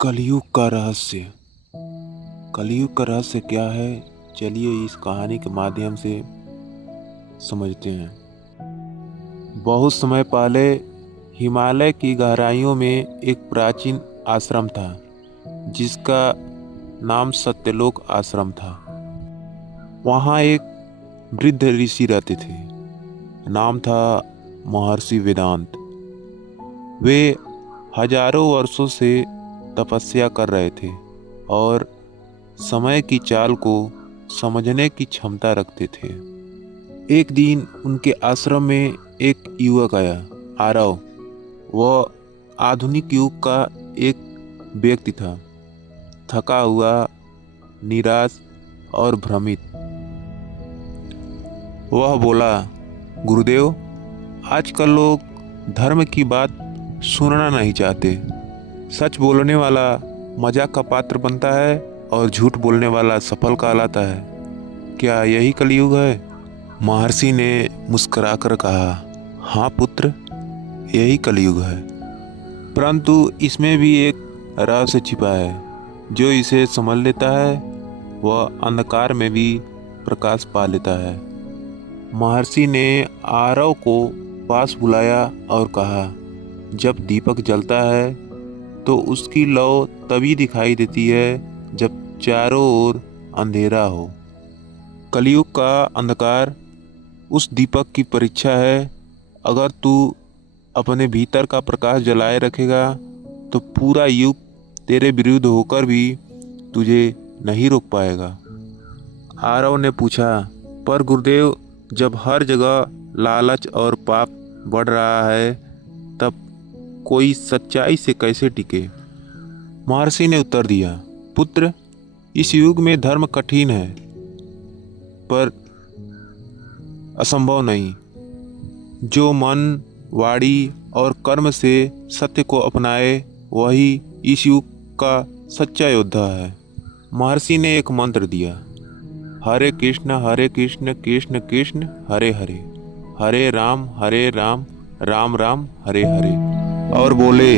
कलयुग का रहस्य। कलयुग का रहस्य क्या है? चलिए इस कहानी के माध्यम से समझते हैं। बहुत समय पहले हिमालय की गहराइयों में एक प्राचीन आश्रम था जिसका नाम सत्यलोक आश्रम था। वहाँ एक वृद्ध ऋषि रहते थे। नाम था महर्षि वेदांत। वे हजारों वर्षों से तपस्या कर रहे थे और समय की चाल को समझने की क्षमता रखते थे। एक दिन उनके आश्रम में एक युवक आया, आरव। वह आधुनिक युग का एक व्यक्ति था, थका हुआ, निराश और भ्रमित। वह बोला, गुरुदेव, आजकल लोग धर्म की बात सुनना नहीं चाहते। सच बोलने वाला मजाक का पात्र बनता है और झूठ बोलने वाला सफल कहलाता है। क्या यही कलयुग है? महर्षि ने मुस्कुराकर कहा, हाँ पुत्र, यही कलयुग है। परंतु इसमें भी एक रहस्य छिपा है। जो इसे समझ लेता है वह अंधकार में भी प्रकाश पा लेता है। महर्षि ने आरव को पास बुलाया और कहा, जब दीपक जलता है तो उसकी लौ तभी दिखाई देती है जब चारों ओर अंधेरा हो। कलयुग का अंधकार उस दीपक की परीक्षा है। अगर तू अपने भीतर का प्रकाश जलाए रखेगा तो पूरा युग तेरे विरुद्ध होकर भी तुझे नहीं रोक पाएगा। आरव ने पूछा, पर गुरुदेव, जब हर जगह लालच और पाप बढ़ रहा है तब कोई सच्चाई से कैसे टिके? महर्षि ने उत्तर दिया, पुत्र, इस युग में धर्म कठिन है पर असंभव नहीं। जो मन, वाणी और कर्म से सत्य को अपनाए वही इस युग का सच्चा योद्धा है। महर्षि ने एक मंत्र दिया, हरे कृष्ण कृष्ण कृष्ण हरे हरे, हरे राम राम राम हरे हरे। और बोले,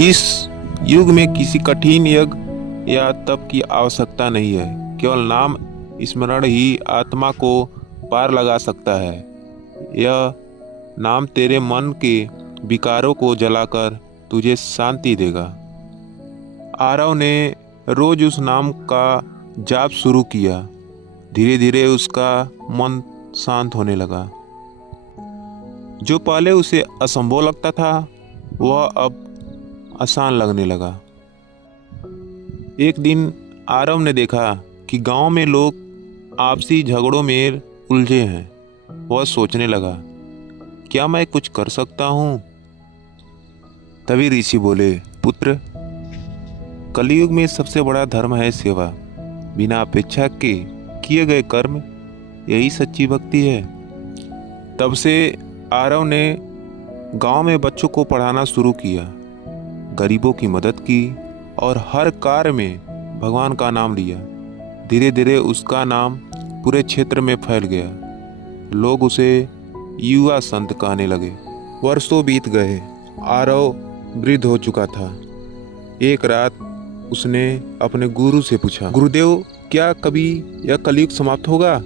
इस युग में किसी कठिन यज्ञ या तप की आवश्यकता नहीं है। केवल नाम स्मरण ही आत्मा को पार लगा सकता है। यह नाम तेरे मन के विकारों को जलाकर तुझे शांति देगा। आरव ने रोज उस नाम का जाप शुरू किया। धीरे धीरे उसका मन शांत होने लगा। जो पहले उसे असंभव लगता था वह अब आसान लगने लगा। एक दिन आरव ने देखा कि गांव में लोग आपसी झगड़ों में उलझे हैं। वह सोचने लगा, क्या मैं कुछ कर सकता हूँ? तभी ऋषि बोले, पुत्र, कलयुग में सबसे बड़ा धर्म है सेवा। बिना अपेक्षा के किए गए कर्म, यही सच्ची भक्ति है। तब से आरव ने गांव में बच्चों को पढ़ाना शुरू किया, गरीबों की मदद की और हर कार्य में भगवान का नाम लिया। धीरे धीरे उसका नाम पूरे क्षेत्र में फैल गया। लोग उसे युवा संत कहने लगे। वर्षों बीत गए। आरव वृद्ध हो चुका था। एक रात उसने अपने गुरु से पूछा, गुरुदेव, क्या कभी यह कलयुग समाप्त होगा?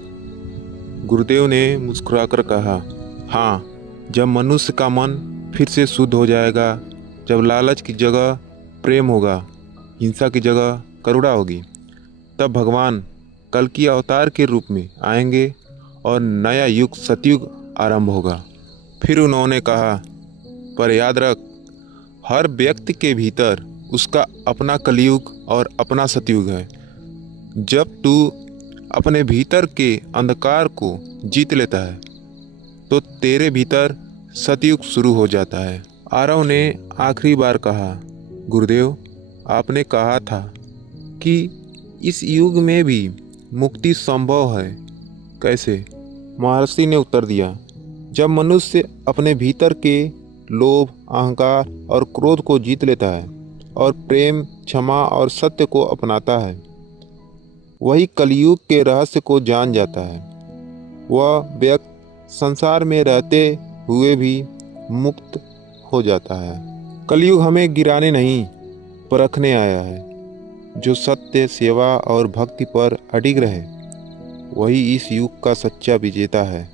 गुरुदेव ने मुस्कुराकर कहा, हाँ, जब मनुष्य का मन फिर से शुद्ध हो जाएगा, जब लालच की जगह प्रेम होगा, हिंसा की जगह करुणा होगी, तब भगवान कल की अवतार के रूप में आएंगे और नया युग सतयुग आरंभ होगा। फिर उन्होंने कहा, पर याद रख, हर व्यक्ति के भीतर उसका अपना कलयुग और अपना सतयुग है। जब तू अपने भीतर के अंधकार को जीत लेता है तो तेरे भीतर सतयुग शुरू हो जाता है। आरव ने आखिरी बार कहा, गुरुदेव, आपने कहा था कि इस युग में भी मुक्ति संभव है, कैसे? महर्षि ने उत्तर दिया, जब मनुष्य अपने भीतर के लोभ, अहंकार और क्रोध को जीत लेता है और प्रेम, क्षमा और सत्य को अपनाता है, वही कलयुग के रहस्य को जान जाता है। वह व्यक्ति संसार में रहते हुए भी मुक्त हो जाता है। कलयुग हमें गिराने नहीं परखने आया है। जो सत्य, सेवा और भक्ति पर अडिग रहे, वही इस युग का सच्चा विजेता है।